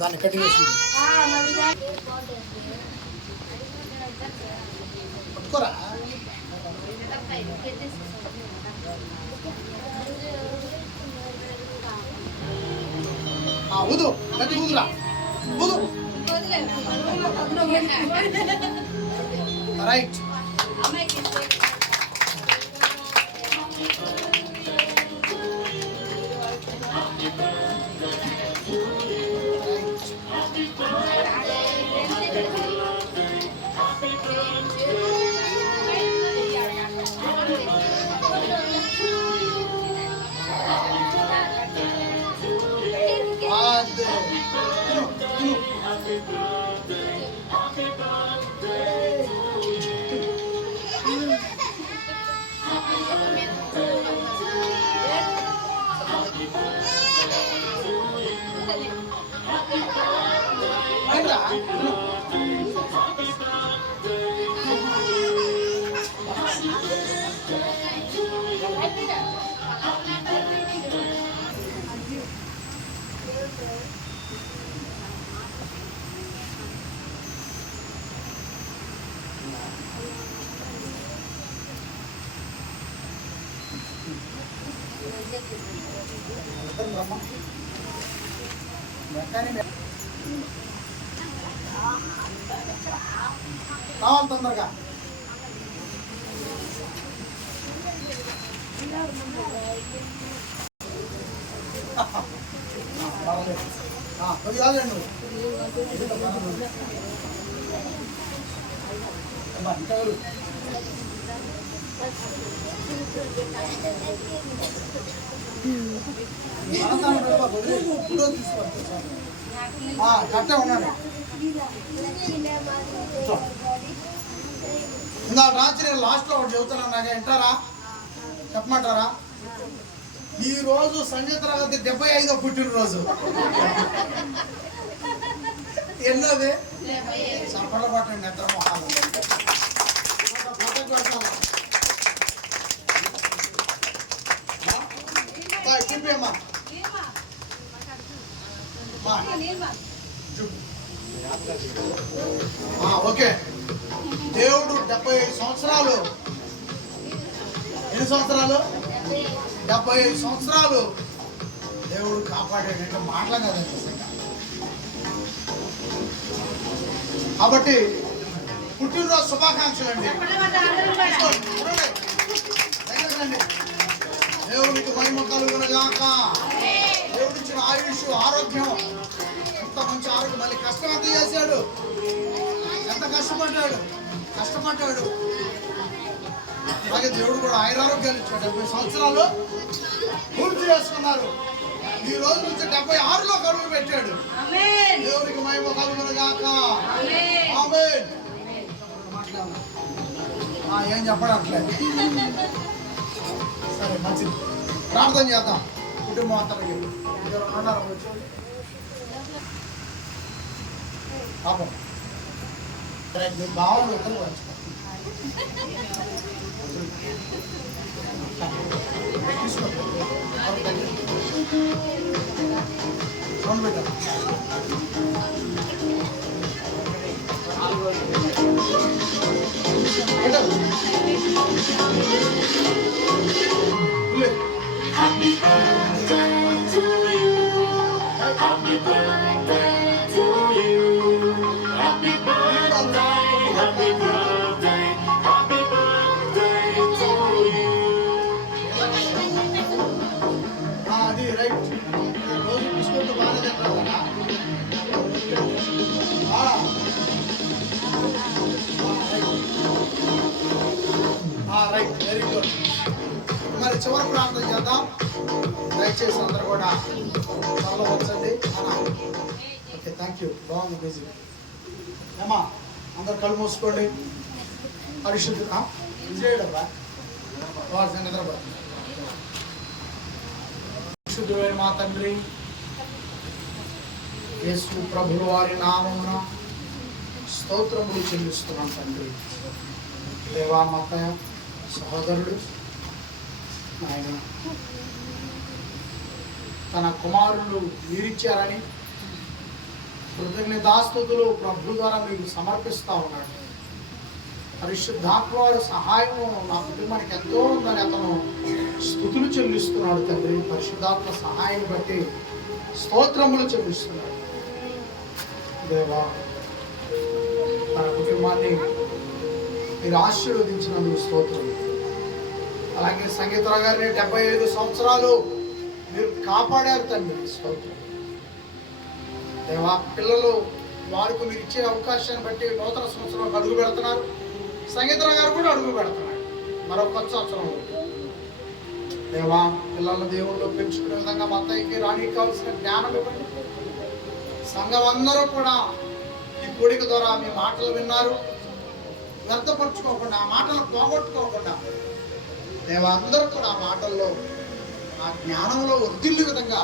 దాన్ని కట్టి వేసి పట్టుకోరా ఊదు గట్టి ఊదురా ఊదు రైట్ కావాలి తొందరగా కొద్దిగా కాదండి ఇంకెవరు కట్టే ఉన్నాడు ఇంకా రాత్రి లాస్ట్లో ఒకటి చెబుతాను నాకు వింటారా చెప్పమంటారా ఈ రోజు సంగీత తరగతి 75వ పుట్టినరోజు ఎన్నోది చప్పట్ల పట్టండి నిద్ర మొహాలు ఓకే దేవుడు 75 సంవత్సరాలు ఎన్ని సంవత్సరాలు 75 సంవత్సరాలు దేవుడు కాపాడేటంటే మాటలు కదండి కాబట్టి పుట్టినరోజు శుభాకాంక్షలు అండి దేవుడికి మహిమ కలుగునగాక దేవుడిచ్చిన ఆయుష్ ఆరోగ్యం ఎంత మంచి ఆరోగ్యం మళ్ళీ కష్టం ఎంత చేశాడు ఎంత కష్టపడ్డాడు అలాగే దేవుడు కూడా ఆయురారోగ్యాలు ఇచ్చాడు 70 సంవత్సరాలు పూర్తి చేసుకున్నారు ఈ రోజు నుంచి 76లో కడుగు పెట్టాడు దేవుడికి మహిమ కలుగునగాక ఆమేన్ ఏం చెప్పడట్లేదు సరే మంచిది ప్రార్థన చేద్దాం కుటుంబం అంతా పాపం మీ భావన ఫోన్ పెట్టా Happy birthday to you. Happy birthday to you. Happy birthday, happy birthday, happy birthday to you. Adi right. Roju biscuit baane deta hoga. Right. Very good. మరి చివరి ప్రార్థన చేద్దాం దయచేసి అందరూ కూడా త్వరలో వచ్చండి ఓకే థ్యాంక్ యూ బాగుంది బిజీ అమ్మా అందరు కళ్ళు మూసుకోండి పరిశుద్ధుడబ్బా పరిశుద్ధుడైన మా తండ్రి యేసు ప్రభువు వారి నామమున స్తోత్రములు చెల్లిస్తున్నాం తండ్రి దేవా మాత సహోదరుడు ఆయన తన కుమారులు మీరిచ్చారని కృతజ్ఞతాస్తుతులు ప్రభు ద్వారా మీకు సమర్పిస్తూ ఉన్నాడు. పరిశుద్ధాత్మ వారి సహాయము నా కుటుంబానికి ఎంతో ఉందని అతను స్తుతులు చెల్లిస్తున్నాడు. తండ్రి, పరిశుద్ధాత్మ సహాయం బట్టి స్తోత్రములు చెల్లిస్తున్నాడు. దేవా, తన కుటుంబాన్ని మీరు ఆశీర్వదించినందుకు స్తోత్రం. అలాగే సంగీతరావు గారిని 75 సంవత్సరాలు మీరు కాపాడారు తండ్రి, స్తోత్రం. దేవా, పిల్లలు వారికి మీరు ఇచ్చే అవకాశాన్ని బట్టి నూతన సంవత్సరంలో అడుగు పెడుతున్నారు. సంగీతరావు గారు కూడా అడుగు పెడుతున్నాడు మరో 10 సంవత్సరంలో. దేవా, పిల్లల దేవుళ్ళు పెంచుకునే విధంగా మా అత్తయ్యకి రాణికి కావాల్సిన జ్ఞానం ఇవ్వండి. సంఘం అందరూ కూడా ఈ కూడిక ద్వారా మీ మాటలు విన్నారు, వ్యర్థపరచుకోకుండా, ఆ మాటలు పోగొట్టుకోకుండా దేవా అందరూ కూడా ఆ మాటల్లో, ఆ జ్ఞానంలో వర్ధిల్లు విధంగా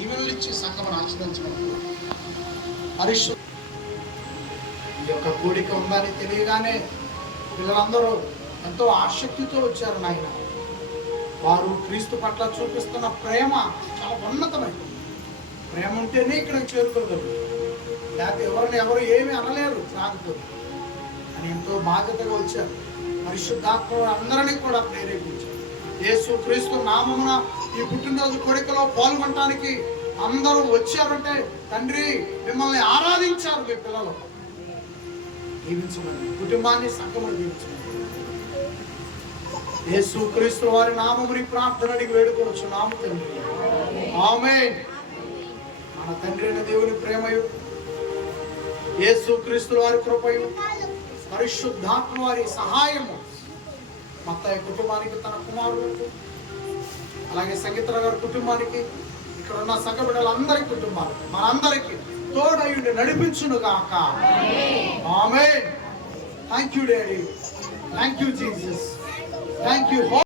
ఈమెయిల్ ఇచ్చి సంఘమును ఆశీర్వదించమని పరిశుద్ధ ఈ యొక్క కూడిక ఉందని తెలియగానే పిల్లలందరూ ఎంతో ఆసక్తితో వచ్చారు నాయన. వారు క్రీస్తు పట్ల చూపిస్తున్న ప్రేమ చాలా ఉన్నతమైనది. ప్రేమ ఉంటేనే ఇక్కడికి చేరుకోగలరు, లేకపోతే ఎవరు ఏమి అనలేరు రాకపోతే అని ఎంతో బాధ్యతగా వచ్చారు. పరిశుద్ధాత్మ అందరినీ కూడా ప్రేరేపించారు. యేసు క్రీస్తు నామమున ఈ పుట్టినరోజు కోరికలో పాల్గొనడానికి అందరూ వచ్చారంటే తండ్రి మిమ్మల్ని ఆరాధించారు. మీ పిల్లలు దీవించమని, కుటుంబాన్ని సంఘమును దీవించమని యేసు క్రీస్తు వారి నామముని ప్రార్థనకి వేడుకోవచ్చున్నాము తండ్రి, ఆమేన్. మన తండ్రి అయిన దేవుని ప్రేమయు, యేసు క్రీస్తు వారి కృపయు, పరిశుద్ధాత్మ వారి సహాయము మత్తయి కుటుంబానికి, తన కుమారులకు, అలాగే సంగీతరావు గారి కుటుంబానికి, ఇక్కడ ఉన్న సంఘ బిడ్డలందరి కుటుంబాలు, మనందరికీ తోడయుండి నడిపించును గాక. Amen. Thank you daddy, thank you Jesus, thank you.